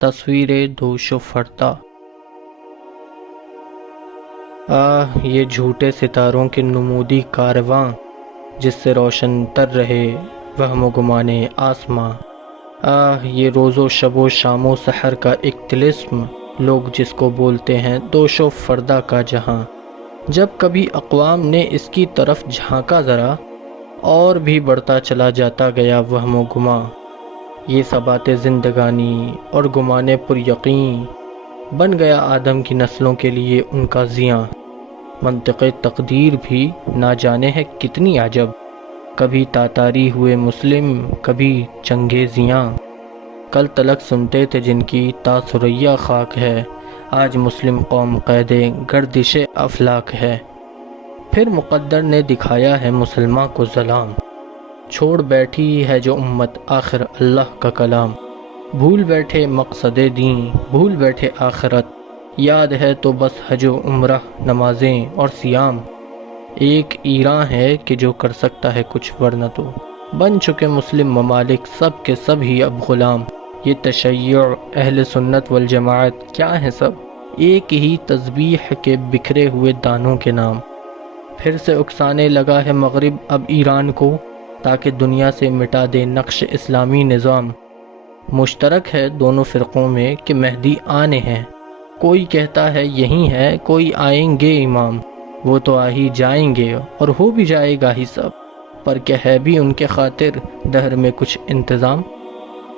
تصویر دوش و فردا۔ یہ جھوٹے ستاروں کے نمودی کارواں، جس سے روشن تر رہے وہم و گمانے آسماں۔ یہ روز و شب و شام و سحر کا ایک طلسم، لوگ جس کو بولتے ہیں دوش و فردا کا جہاں۔ جب کبھی اقوام نے اس کی طرف جھانکا ذرا، اور بھی بڑھتا چلا جاتا گیا وہم و گماں۔ یہ ثبات زندگانی اور گمانے پر یقین بن گیا آدم کی نسلوں کے لیے ان کا زیاں۔ منطق تقدیر بھی نہ جانے ہے کتنی عجب، کبھی تاتاری ہوئے مسلم، کبھی چنگیزیاں۔ کل تلک سنتے تھے جن کی تا ثریا خاک ہے، آج مسلم قوم قید گردش افلاک ہے۔ پھر مقدر نے دکھایا ہے مسلمان کو ظلام، چھوڑ بیٹھی ہے جو امت آخر اللہ کا کلام۔ بھول بیٹھے مقصد دین، بھول بیٹھے آخرت، یاد ہے تو بس حج و عمرہ، نمازیں اور صیام۔ ایک ایران ہے کہ جو کر سکتا ہے کچھ، ورنہ تو بن چکے مسلم ممالک سب کے سب ہی اب غلام۔ یہ تشیع، اہل سنت والجماعت کیا ہیں سب، ایک ہی تسبیح کے بکھرے ہوئے دانوں کے نام۔ پھر سے اکسانے لگا ہے مغرب اب ایران کو، تاکہ دنیا سے مٹا دے نقش اسلامی نظام۔ مشترک ہے دونوں فرقوں میں کہ مہدی آنے ہیں، کوئی کہتا ہے یہی ہے، کوئی آئیں گے امام۔ وہ تو آ ہی جائیں گے اور ہو بھی جائے گا ہی سب، پر کیا ہے بھی ان کے خاطر دہر میں کچھ انتظام؟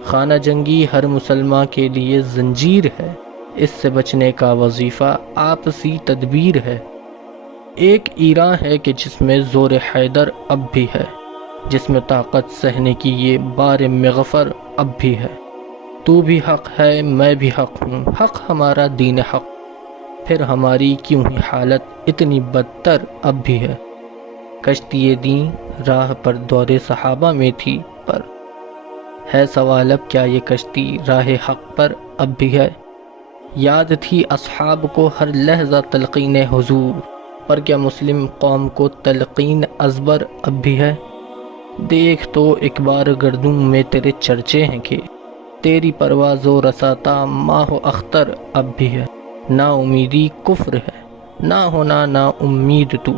خانہ جنگی ہر مسلمان کے لیے زنجیر ہے، اس سے بچنے کا وظیفہ آپسی تدبیر ہے۔ ایک ایران ہے کہ جس میں زور حیدر اب بھی ہے، جس میں طاقت سہنے کی یہ بار مغفر اب بھی ہے۔ تو بھی حق ہے میں بھی حق ہوں، حق ہمارا دین حق، پھر ہماری کیوں ہی حالت اتنی بدتر اب بھی ہے۔ کشتی دین راہ پر دور صحابہ میں تھی، پر ہے سوال اب کیا یہ کشتی راہ حق پر اب بھی ہے؟ یاد تھی اصحاب کو ہر لحظہ تلقین حضور، پر کیا مسلم قوم کو تلقین ازبر اب بھی ہے؟ دیکھ تو ایک بار گردوں میں تیرے چرچے ہیں کہ تیری پرواز و رساتا ماہ و اختر اب بھی ہے۔ نا امیدی کفر ہے، نہ ہونا نا امید تو،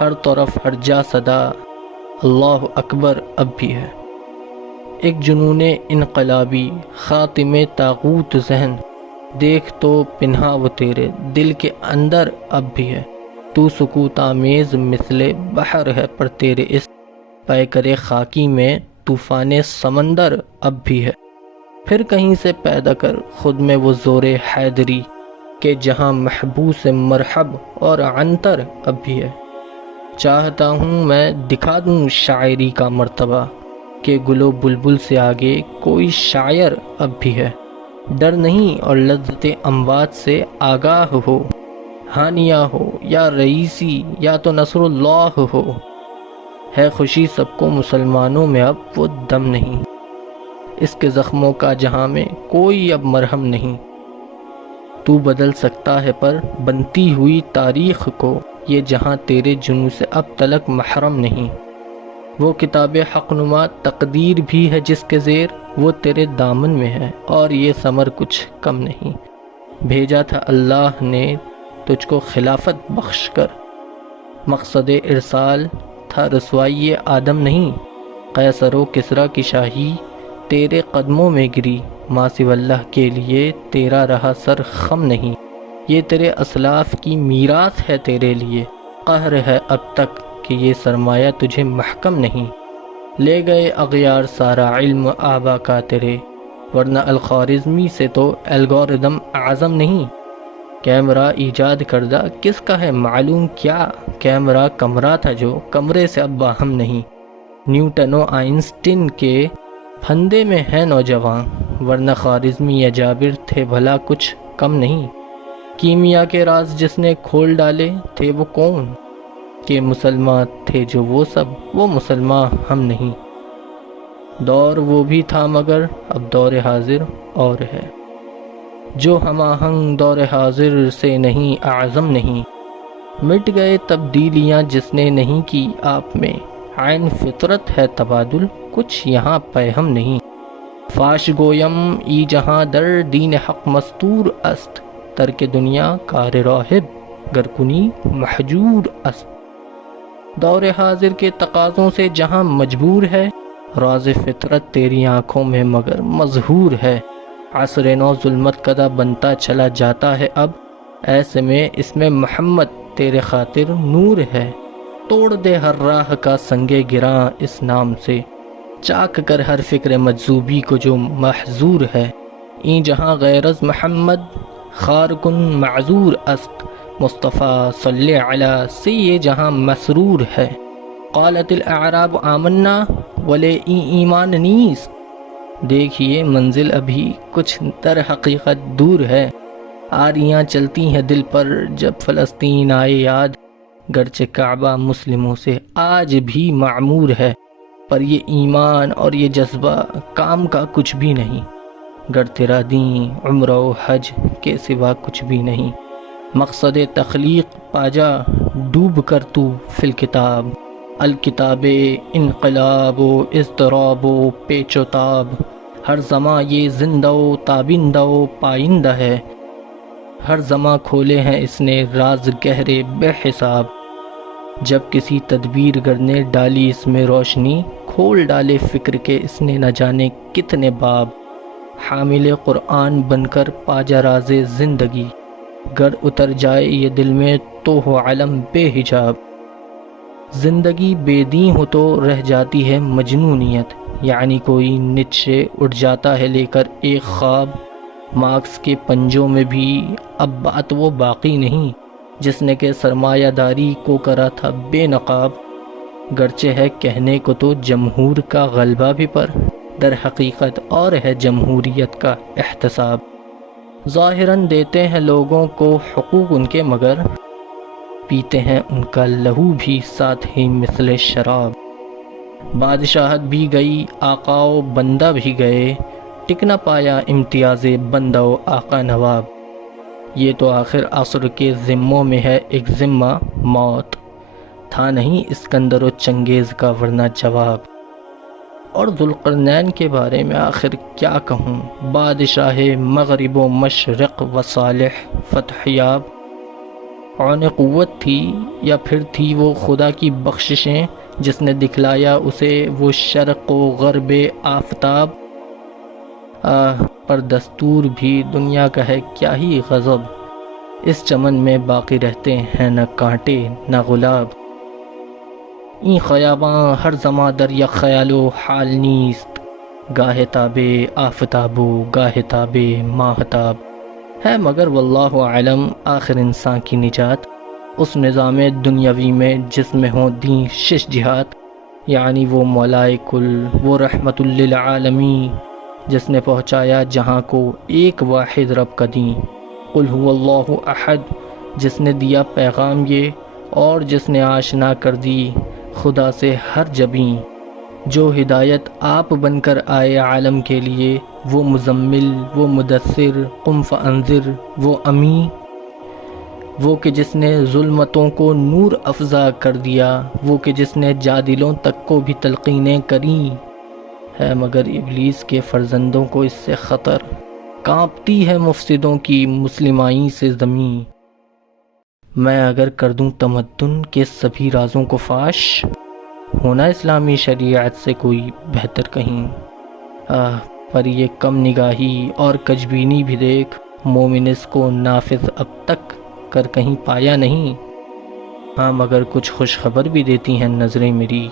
ہر طرف ہر جا صدا اللہ اکبر اب بھی ہے۔ ایک جنون انقلابی خاتم طاغوت ذہن، دیکھ تو پنہا وہ تیرے دل کے اندر اب بھی ہے۔ تو سکوت آمیز مثل بحر ہے، پر تیرے اس پیکر خاکی میں طوفان سمندر اب بھی ہے۔ پھر کہیں سے پیدا کر خود میں وہ زور حیدری، کہ جہاں محبوس مرحب اور عنتر اب بھی ہے۔ چاہتا ہوں میں دکھا دوں شاعری کا مرتبہ، کہ گل و بلبل سے آگے کوئی شاعر اب بھی ہے۔ ڈر نہیں اور لذت اموات سے آگاہ ہو، ہانیہ ہو یا رئیسی یا تو نصر اللہ ہو۔ ہے خوشی سب کو مسلمانوں میں اب وہ دم نہیں، اس کے زخموں کا جہاں میں کوئی اب مرہم نہیں۔ تو بدل سکتا ہے پر بنتی ہوئی تاریخ کو، یہ جہاں تیرے جنوں سے اب تلک محرم نہیں۔ وہ کتاب حق نما تقدیر بھی ہے جس کے زیر، وہ تیرے دامن میں ہے اور یہ ثمر کچھ کم نہیں۔ بھیجا تھا اللہ نے تجھ کو خلافت بخش کر، مقصد ارسال تھا رسوائی آدم نہیں۔ قیصر و کسریٰ کی شاہی تیرے قدموں میں گری، ما سوی اللہ کے لیے تیرا رہا سر خم نہیں۔ یہ تیرے اسلاف کی میراث ہے تیرے لیے، قہر ہے اب تک کہ یہ سرمایہ تجھے محکم نہیں۔ لے گئے اغیار سارا علم آبا کا تیرے، ورنہ الخوارزمی سے تو الگوریدم اعظم نہیں۔ کیمرہ ایجاد کردہ کس کا ہے معلوم کیا، کیمرہ کمرہ تھا جو کمرے سے اب باہم نہیں۔ نیوٹن و آئنسٹین کے پھندے میں ہے نوجوان، ورنہ خوارزمی یا جابر تھے بھلا کچھ کم نہیں۔ کیمیا کے راز جس نے کھول ڈالے تھے وہ کون، کہ مسلمان تھے جو وہ سب، وہ مسلمان ہم نہیں۔ دور وہ بھی تھا مگر اب دور حاضر اور ہے، جو ہم آہنگ دور حاضر سے نہیں اعظم نہیں۔ مٹ گئے تبدیلیاں جس نے نہیں کی آپ میں، عین فطرت ہے تبادل کچھ یہاں پیہم نہیں۔ فاش گویم ای جہاں در دین حق مستور است، ترک دنیا کار راہب گر کنی محجور است۔ دور حاضر کے تقاضوں سے جہاں مجبور ہے، راز فطرت تیری آنکھوں میں مگر مظہور ہے۔ عصر نو ظلمت کدا بنتا چلا جاتا ہے اب، ایسے میں اس میں محمد تیرے خاطر نور ہے۔ توڑ دے ہر راہ کا سنگے گراں اس نام سے، چاک کر ہر فکر مجذوبی کو جو محظور ہے۔ این جہاں غیر از محمد خار کن معذور است، مصطفیٰ صلی علی سے یہ جہاں مسرور ہے۔ قالت الاعراب آمنا ولے ایمان نیست، دیکھیے منزل ابھی کچھ در حقیقت دور ہے۔ آریاں چلتی ہیں دل پر جب فلسطین آئے یاد، گرچہ کعبہ مسلموں سے آج بھی معمور ہے، پر یہ ایمان اور یہ جذبہ کام کا کچھ بھی نہیں، گر تیرا دین عمرہ و حج کے سوا کچھ بھی نہیں۔ مقصد تخلیق پاجا ڈوب کر تو فی الکتاب، الکتاب انقلاب و اضطراب و پیچ و تاب، ہر زماں یہ زندہ و تابندہ و پائندہ ہے، ہر زماں کھولے ہیں اس نے راز گہرے بے حساب۔ جب کسی تدبیر گر نے ڈالی اس میں روشنی، کھول ڈالے فکر کے اس نے نہ جانے کتنے باب۔ حامل قرآن بن کر پاجا راز زندگی، گر اتر جائے یہ دل میں تو ہو علم بے حجاب۔ زندگی بے دین ہو تو رہ جاتی ہے مجنونیت، یعنی کوئی نچے اٹھ جاتا ہے لے کر ایک خواب۔ مارکس کے پنجوں میں بھی اب بات وہ باقی نہیں جس نے کہ سرمایہ داری کو کرا تھا بے نقاب۔ گرچہ ہے کہنے کو تو جمہور کا غلبہ بھی، پر در حقیقت اور ہے جمہوریت کا احتساب۔ ظاہراً دیتے ہیں لوگوں کو حقوق ان کے، مگر پیتے ہیں ان کا لہو بھی ساتھ ہی مثل شراب۔ بادشاہت بھی گئی آقا و بندہ بھی گئے، ٹک نہ پایا امتیاز بندہ و آقا نواب۔ یہ تو آخر عصر کے ذموں میں ہے ایک ذمہ موت، تھا نہیں اسکندر و چنگیز کا ورنہ جواب۔ اور ذوالقرنین کے بارے میں آخر کیا کہوں، بادشاہ مغرب و مشرق و صالح فتح یاب۔ عون قوت تھی یا پھر تھی وہ خدا کی بخششیں، جس نے دکھلایا اسے وہ شرق و غرب آفتاب۔ پر دستور بھی دنیا کا ہے کیا ہی غضب، اس چمن میں باقی رہتے ہیں نہ کانٹے نہ گلاب۔ این خیاباں ہر زماں در یک خیال و حال نیست، گاہ تاب آفتاب و گاہ تاب ماہتاب ہے، مگر واللہ اعلم آخر انسان کی نجات اس نظام دنیاوی میں جس میں ہوں دین شش جہات، یعنی وہ مولائے کل، وہ رحمت للعالمین، جس نے پہنچایا جہاں کو ایک واحد رب کا دین۔ قل هو اللہ احد، جس نے دیا پیغام یہ، اور جس نے آشنا کر دی خدا سے ہر جبیں۔ جو ہدایت آپ بن کر آئے عالم کے لیے، وہ مزمل، وہ مدثر، قم فانذر، وہ امی، وہ کہ جس نے ظلمتوں کو نور افزا کر دیا، وہ کہ جس نے جادلوں تک کو بھی تلقینیں کریں۔ ہے مگر ابلیس کے فرزندوں کو اس سے خطر، کانپتی ہے مفسدوں کی مسلمائی سے زمین۔ میں اگر کر دوں تمدن کے سبھی رازوں کو فاش، ہونا اسلامی شریعت سے کوئی بہتر کہیں۔ پر یہ کم نگاہی اور کجبینی بھی دیکھ، مومن اس کو نافذ اب تک کر کہیں پایا نہیں۔ ہاں مگر کچھ خوشخبر بھی دیتی ہیں نظریں میری،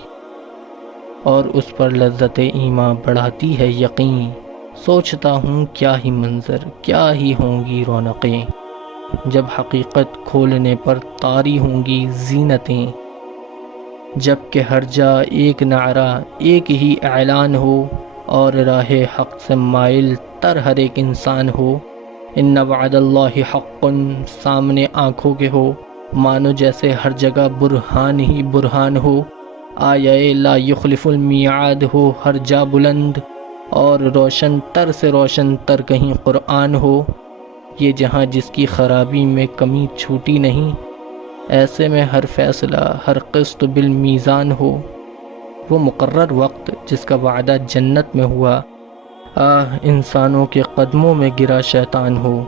اور اس پر لذت ایمان بڑھاتی ہے یقین۔ سوچتا ہوں کیا ہی منظر، کیا ہی ہوں گی رونقیں، جب حقیقت کھولنے پر طاری ہوں گی زینتیں۔ جب کہ ہر جا ایک نعرہ، ایک ہی اعلان ہو، اور راہ حق سے مائل تر ہر ایک انسان ہو۔ ان وعد اللہ حق، سامنے آنکھوں کے ہو، مانو جیسے ہر جگہ برہان ہی برہان ہو۔ آیا لا یخلف المیعاد ہو ہر جا بلند، اور روشن تر سے روشن تر کہیں قرآن ہو۔ یہ جہاں جس کی خرابی میں کمی چھوٹی نہیں، ایسے میں ہر فیصلہ ہر قسط بالمیزان ہو۔ وہ مقرر وقت جس کا وعدہ جنت میں ہوا، انسانوں کے قدموں میں گرا شیطان ہو،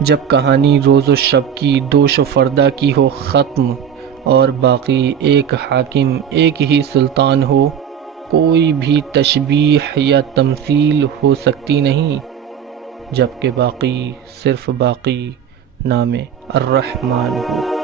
جب کہانی روز و شب کی دوش و فردا کی ہو ختم، اور باقی ایک حاکم ایک ہی سلطان ہو، کوئی بھی تشبیہ یا تمثیل ہو سکتی نہیں، جبکہ باقی صرف باقی نام الرحمن ہو۔